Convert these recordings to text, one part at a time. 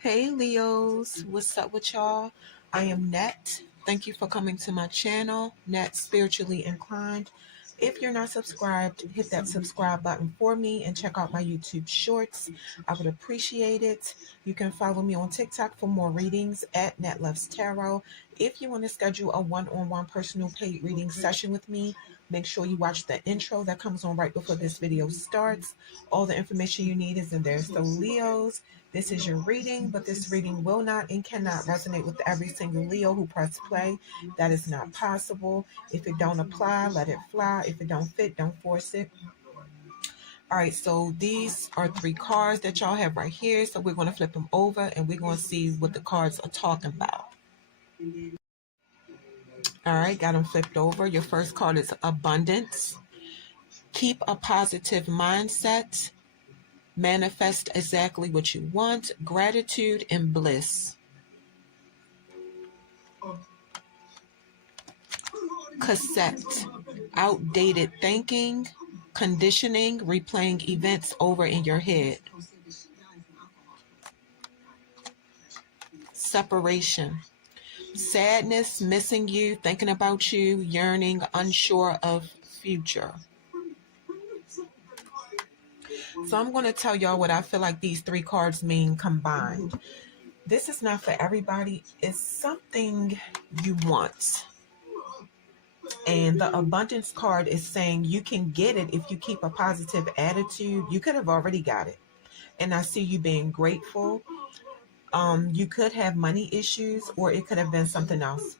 Hey Leos, what's up with y'all? I am Net. Thank you for coming to my channel, Net Spiritually Inclined. If you're not subscribed, hit that subscribe button for me and check out my YouTube shorts. I would appreciate it. You can follow me on TikTok for more readings at Net Loves Tarot. If you want to schedule a one-on-one personal paid reading session with me, make sure you watch the intro that comes on right before this video starts. All the information you need is in there. So Leos, this is your reading, but this reading will not and cannot resonate with every single Leo who pressed play. That is not possible. If it don't apply, let it fly. If it don't fit, don't force it. All right, so these are 3 cards that y'all have right here. So we're going to flip them over and we're going to see what the cards are talking about. All right, got them flipped over. Your first card is abundance. Keep a positive mindset. Manifest exactly what you want. Gratitude and bliss. Cassette. Outdated thinking. Conditioning. Replaying events over in your head. Separation. Sadness. Missing you. Thinking about you. Yearning. Unsure of future. So I'm going to tell y'all what I feel like these 3 cards mean combined. This is not for everybody. It's something you want. And the abundance card is saying you can get it if you keep a positive attitude. You could have already got it. And I see you being grateful. You could have money issues, or it could have been something else.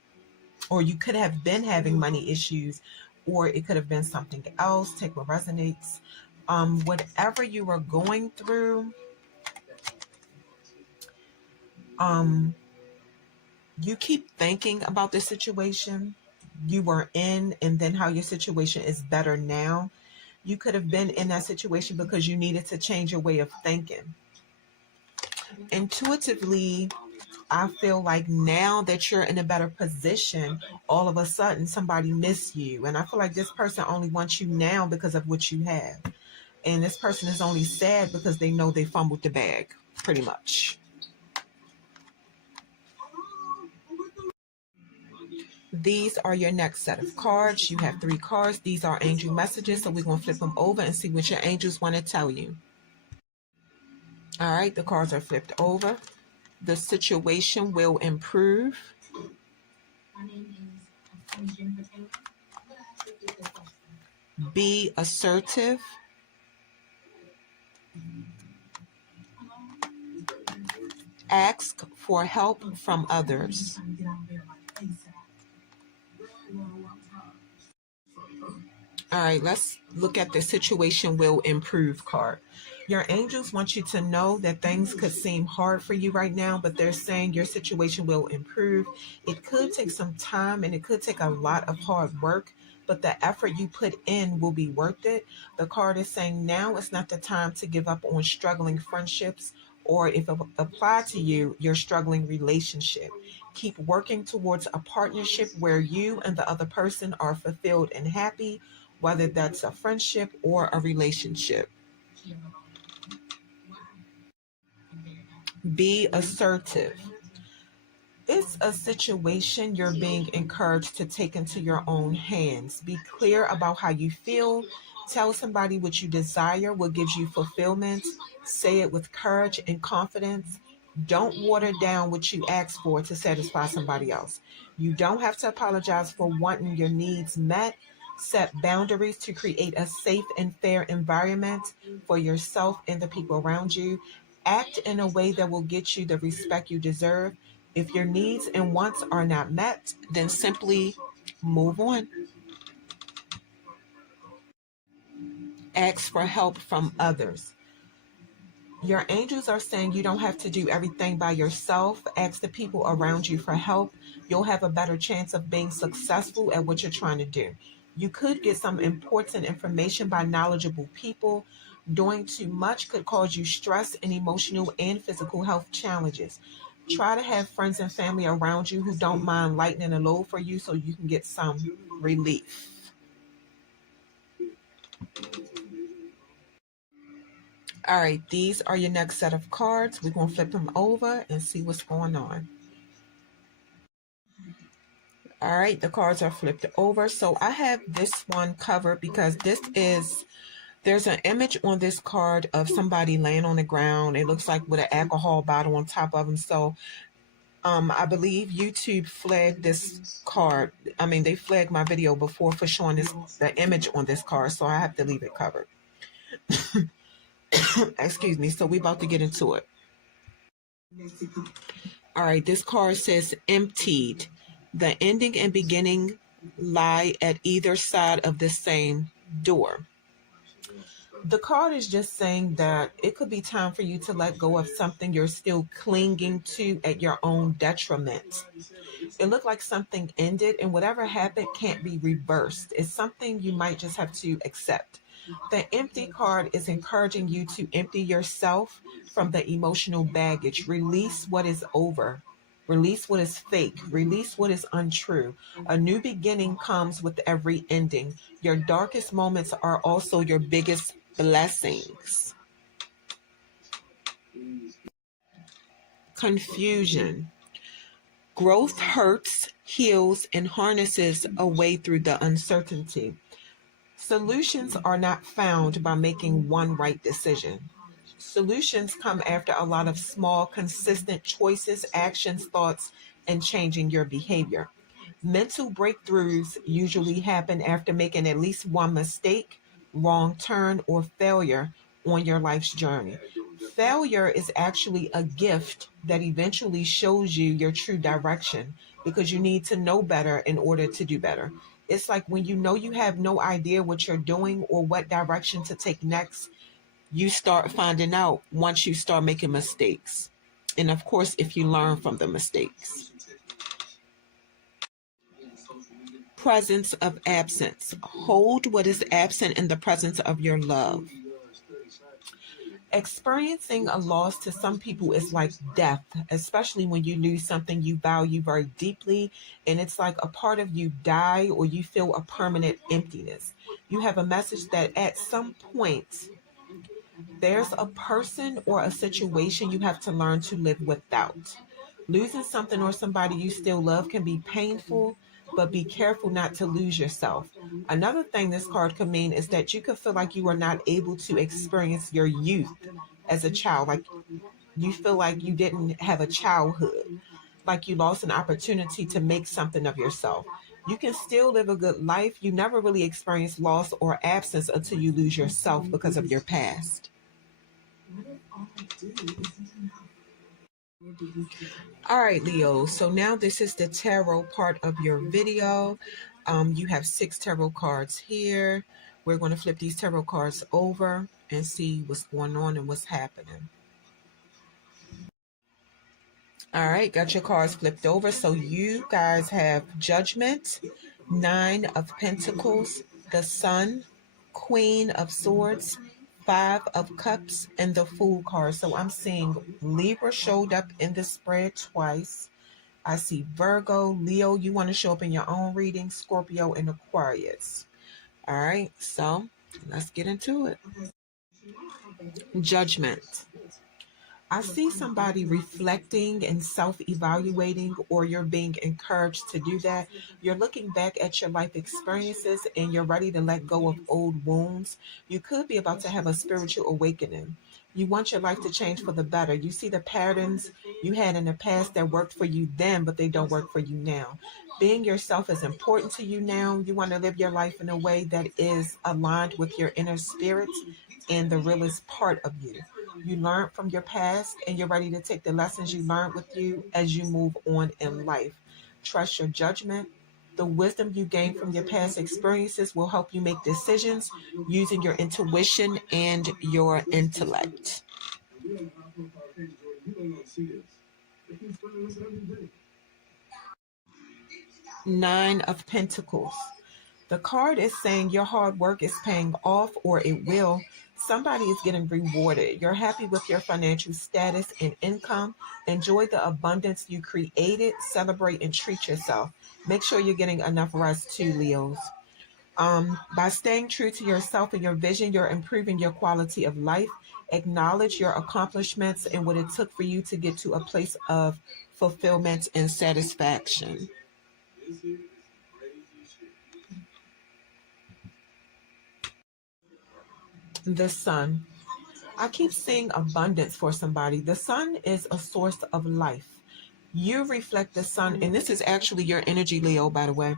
Or you could have been having money issues, or it could have been something else. Take what resonates. Whatever you were going through, you keep thinking about the situation you were in and then how your situation is better now. You could have been in that situation because you needed to change your way of thinking. Intuitively, I feel like now that you're in a better position, all of a sudden somebody missed you. And I feel like this person only wants you now because of what you have. And this person is only sad because they know they fumbled the bag, pretty much. These are your next set of cards. You have 3 cards. These are angel messages. So we're going to flip them over and see what your angels want to tell you. All right, the cards are flipped over. The situation will improve. Be assertive. Ask for help from others. All right, let's look at the situation will improve card. Your angels want you to know that things could seem hard for you right now, but they're saying your situation will improve. It could take some time and it could take a lot of hard work, but the effort you put in will be worth it. The card is saying now is not the time to give up on struggling friendships, or if it applied to you, your struggling relationship. Keep working towards a partnership where you and the other person are fulfilled and happy, whether that's a friendship or a relationship. Be assertive. It's a situation you're being encouraged to take into your own hands. Be clear about how you feel. Tell somebody what you desire, what gives you fulfillment. Say it with courage and confidence. Don't water down what you ask for to satisfy somebody else. You don't have to apologize for wanting your needs met. Set boundaries to create a safe and fair environment for yourself and the people around you. Act in a way that will get you the respect you deserve. If your needs and wants are not met, then simply move on. Ask for help from others. Your angels are saying you don't have to do everything by yourself. Ask the people around you for help. You'll have a better chance of being successful at what you're trying to do. You could get some important information by knowledgeable people. Doing too much could cause you stress and emotional and physical health challenges. Try to have friends and family around you who don't mind lightening a load for you so you can get some relief. All right, these are your next set of cards. We're going to flip them over and see what's going on. All right, the cards are flipped over. So I have this one covered because there's an image on this card of somebody laying on the ground. It looks like with an alcohol bottle on top of them. So I believe YouTube flagged this card. I mean, they flagged my video before for showing the image on this card. So I have to leave it covered. Excuse me. So we're about to get into it. All right, this card says emptied. The ending and beginning lie at either side of the same door. The card is just saying that it could be time for you to let go of something you're still clinging to at your own detriment. It looked like something ended, and whatever happened can't be reversed. It's something you might just have to accept. The empty card is encouraging you to empty yourself from the emotional baggage. Release what is over. Release what is fake. Release what is untrue. A new beginning comes with every ending. Your darkest moments are also your biggest blessings. Confusion. Growth hurts, heals, and harnesses a way through the uncertainty. Solutions are not found by making one right decision. Solutions come after a lot of small, consistent choices, actions, thoughts, and changing your behavior. Mental breakthroughs usually happen after making at least one mistake, wrong turn, or failure on your life's journey. Failure is actually a gift that eventually shows you your true direction because you need to know better in order to do better. It's like when you know you have no idea what you're doing or what direction to take next, you start finding out once you start making mistakes. And of course, if you learn from the mistakes. Presence of absence. Hold what is absent in the presence of your love. Experiencing a loss to some people is like death, especially when you lose something you value very deeply and it's like a part of you die or you feel a permanent emptiness. You have a message that at some point there's a person or a situation you have to learn to live without. Losing something or somebody you still love can be painful, but be careful not to lose yourself. Another thing this card could mean is that you could feel like you are not able to experience your youth as a child. Like you feel like you didn't have a childhood, like you lost an opportunity to make something of yourself. You can still live a good life. You never really experience loss or absence until you lose yourself because of your past. All right, Leo. So now this is the tarot part of your video. You have 6 tarot cards here. We're going to flip these tarot cards over and see what's going on and what's happening. All right, got your cards flipped over. So you guys have Judgment, 9 of Pentacles, the Sun, Queen of Swords, 5 of Cups, and the Fool card. So I'm seeing Libra showed up in the spread twice. I see Virgo, Leo, you want to show up in your own reading, Scorpio, and Aquarius. All right, so let's get into it. Judgment. I see somebody reflecting and self evaluating, or you're being encouraged to do that. You're looking back at your life experiences and you're ready to let go of old wounds. You could be about to have a spiritual awakening. You want your life to change for the better. You see the patterns you had in the past that worked for you then, but they don't work for you now. Being yourself is important to you now. You want to live your life in a way that is aligned with your inner spirit and the realest part of you. You learned from your past and you're ready to take the lessons you learned with you as you move on in life. Trust your judgment. The wisdom you gain from your past experiences will help you make decisions using your intuition and your intellect. Nine of Pentacles. The card is saying your hard work is paying off, or it will. Somebody is getting rewarded. You're happy with your financial status and income. Enjoy the abundance you created. Celebrate and treat yourself. Make sure you're getting enough rest too, Leos. By staying true to yourself and your vision, you're improving your quality of life. Acknowledge your accomplishments and what it took for you to get to a place of fulfillment and satisfaction. The sun. I keep seeing abundance for somebody. The sun is a source of life. You reflect the sun, and this is actually your energy, Leo, by the way.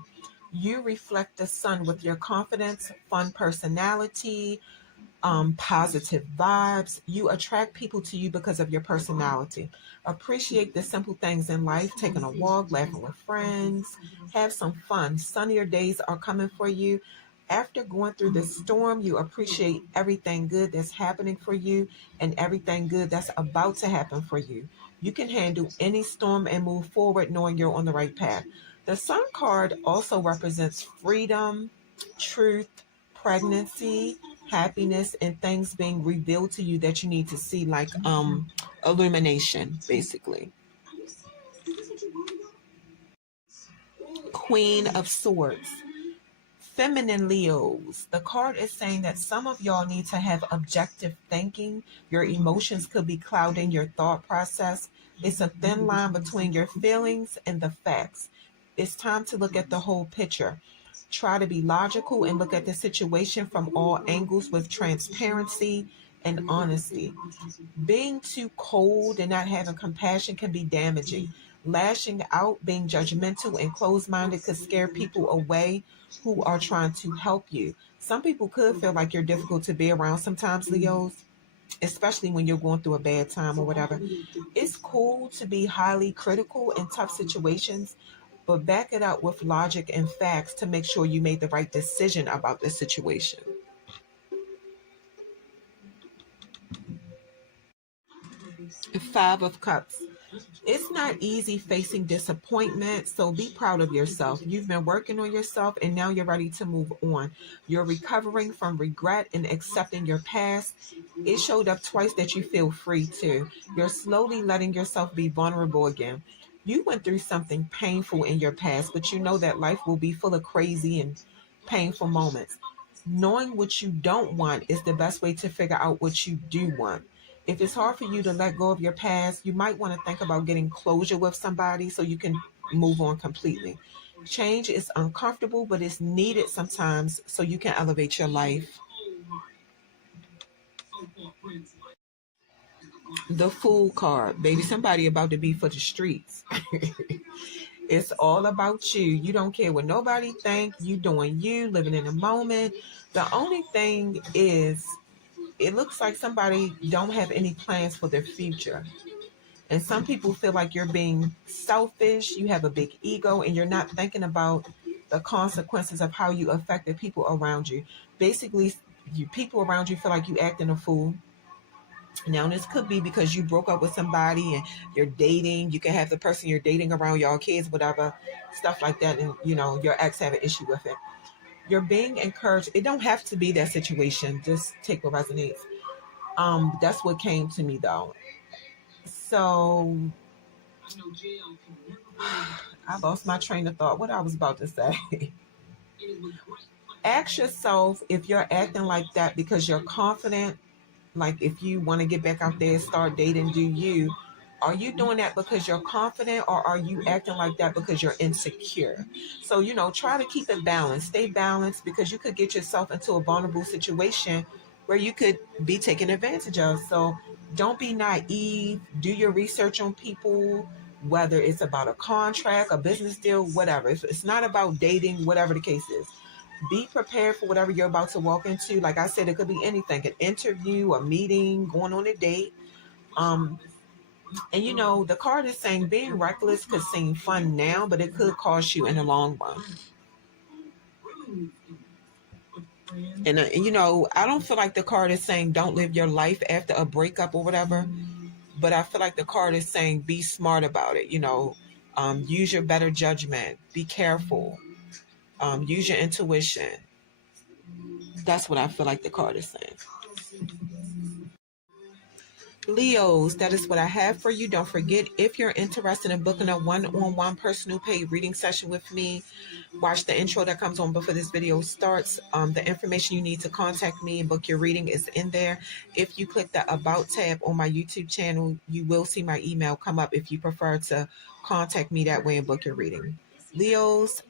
You reflect the sun with your confidence, fun personality, positive vibes. You attract people to you because of your personality. Appreciate the simple things in life, taking a walk, laughing with friends, have some fun. Sunnier days are coming for you. After going through the storm, you appreciate everything good that's happening for you and everything good that's about to happen for you. You can handle any storm and move forward knowing you're on the right path. The Sun card also represents freedom, truth, pregnancy, happiness, and things being revealed to you that you need to see, like illumination, basically. Queen of Swords. Feminine Leos. The card is saying that some of y'all need to have objective thinking. Your emotions could be clouding your thought process. It's a thin line between your feelings and the facts. It's time to look at the whole picture. Try to be logical and look at the situation from all angles with transparency and honesty. Being too cold and not having compassion can be damaging. Lashing out, being judgmental and closed minded could scare people away who are trying to help you. Some people could feel like you're difficult to be around sometimes, Leos, especially when you're going through a bad time or whatever. It's cool to be highly critical in tough situations, but back it up with logic and facts to make sure you made the right decision about the situation. Five of Cups. It's not easy facing disappointment, so be proud of yourself. You've been working on yourself and now you're ready to move on. You're recovering from regret and accepting your past. It showed up twice that you feel free too. You're slowly letting yourself be vulnerable again. You went through something painful in your past, but you know that life will be full of crazy and painful moments. Knowing what you don't want is the best way to figure out what you do want. If it's hard for you to let go of your past, you might want to think about getting closure with somebody so you can move on completely. Change is uncomfortable, but it's needed sometimes so you can elevate your life. The Fool card, baby, somebody about to be for the streets. It's all about you. You don't care what nobody think. You doing you, living in the moment. The only thing is, it looks like somebody don't have any plans for their future. And some people feel like you're being selfish, you have a big ego, and you're not thinking about the consequences of how you affect the people around you. Basically, you people around you feel like you acting a fool. Now, this could be because you broke up with somebody and you're dating. You can have the person you're dating around y'all kids, whatever, stuff like that, and your ex have an issue with it. You're being encouraged. It don't have to be that situation. Just take what resonates. That's what came to me though. So I lost my train of thought. What I was about to say. Ask yourself if you're acting like that because you're confident Like if you want to get back out there, start dating, do you? Are you doing that because you're confident, or are you acting like that because you're insecure? So, try to keep it balanced. Stay balanced, because you could get yourself into a vulnerable situation where you could be taken advantage of. So, don't be naive. Do your research on people, whether it's about a contract, a business deal, whatever. It's not about dating, whatever the case is. Be prepared for whatever you're about to walk into. Like I said, it could be anything, an interview, a meeting, going on a date. Um, and the card is saying being reckless could seem fun now, but it could cost you in the long run. And I don't feel like the card is saying don't live your life after a breakup or whatever, but I feel like the card is saying be smart about it. Use your better judgment, be careful, use your intuition. That's what I feel like the card is saying. Leos, that is what I have for you. Don't forget, if you're interested in booking a one-on-one personal paid reading session with me, watch the intro that comes on before this video starts. The information you need to contact me and book your reading is in there. If you click the About tab on my YouTube channel, you will see my email come up if you prefer to contact me that way and book your reading. Leos,